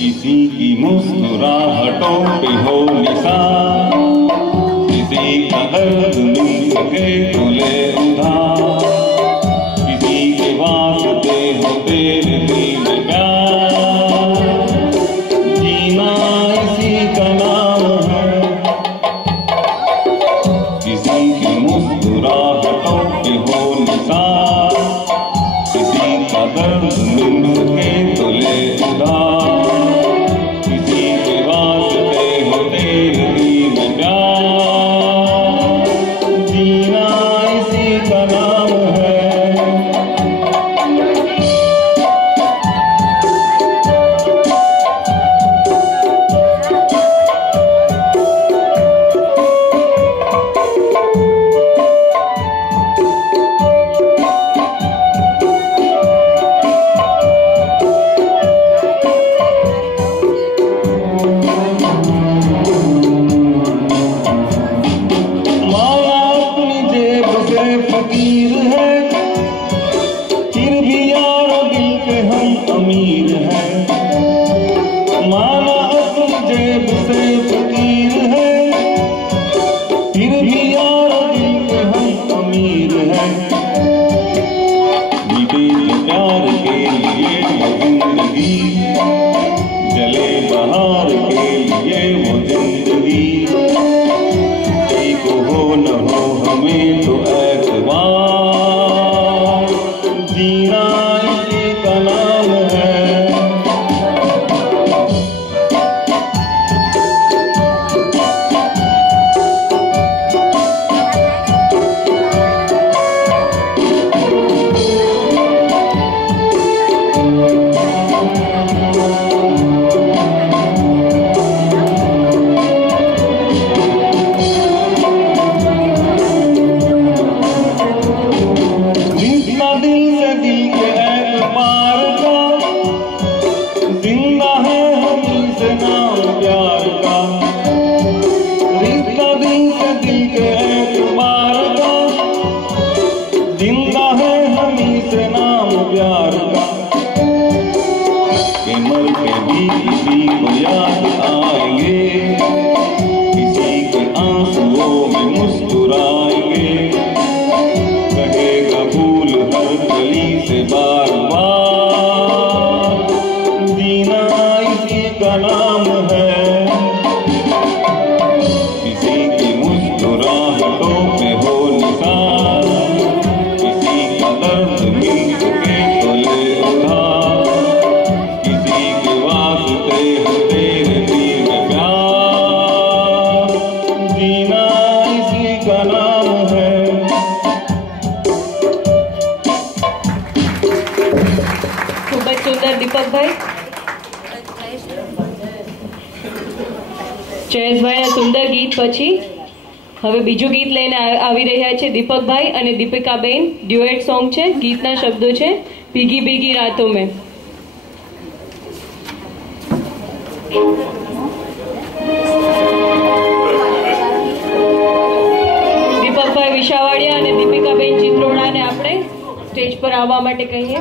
किसी की मुस्कुराहटों पे हो निशान, किसी का दर्द मिल सके तो ले उधार, किसी के वास्ते हो तेरे दिल में प्यार, जीना इसी का नाम है। किसी की मुस्कुराहटों पे हो निशान, किसी का दर्द मिल सके तो ले उधार, फकीर है फिर भी यार दिल के हम अमीर हैं। माना अपनी जेब से फकीर है फिर भी यार दिल के हम अमीर हैं। बीते प्यार के लिए वो जिंदगी, जले बहार के लिए वो जिंदगी, कहीं को हो न हो हमें तो जीना इसी का नाम है। जिंदा है हमी से नाम प्यार का, रिश्ता दिल से दिल के एतबार का, जिंदा है हमी से नाम प्यार का। कि मर के भी किसी को याद आएंगे, किसी के आंसुओं में मुस्कुराएंगे, कहेगा भूल हर गली से बार बार, का नाम है। किसी की मुस्कुराहटों पे हो निशान, किसी का दर्द मिल सके तो ले उधार, किसी के वास्ते हो तेरे दिल में प्यार, जीना इसी का नाम है। खूब सुंदर दीपक भाई। જયેશભાઈ આ સુંદર ગીત પછી હવે બીજું ગીત લઈને આવી રહ્યા છે દીપકભાઈ અને દીપિકાબેન। ડ્યુએટ સોંગ છે, ગીતના શબ્દો છે ભીગી ભીગી રાતો મેં। દીપકભાઈ વિશાવાડિયા અને દીપિકાબેન ચિત્રોડાને આપણે સ્ટેજ પર આવવા માટે કહીએ।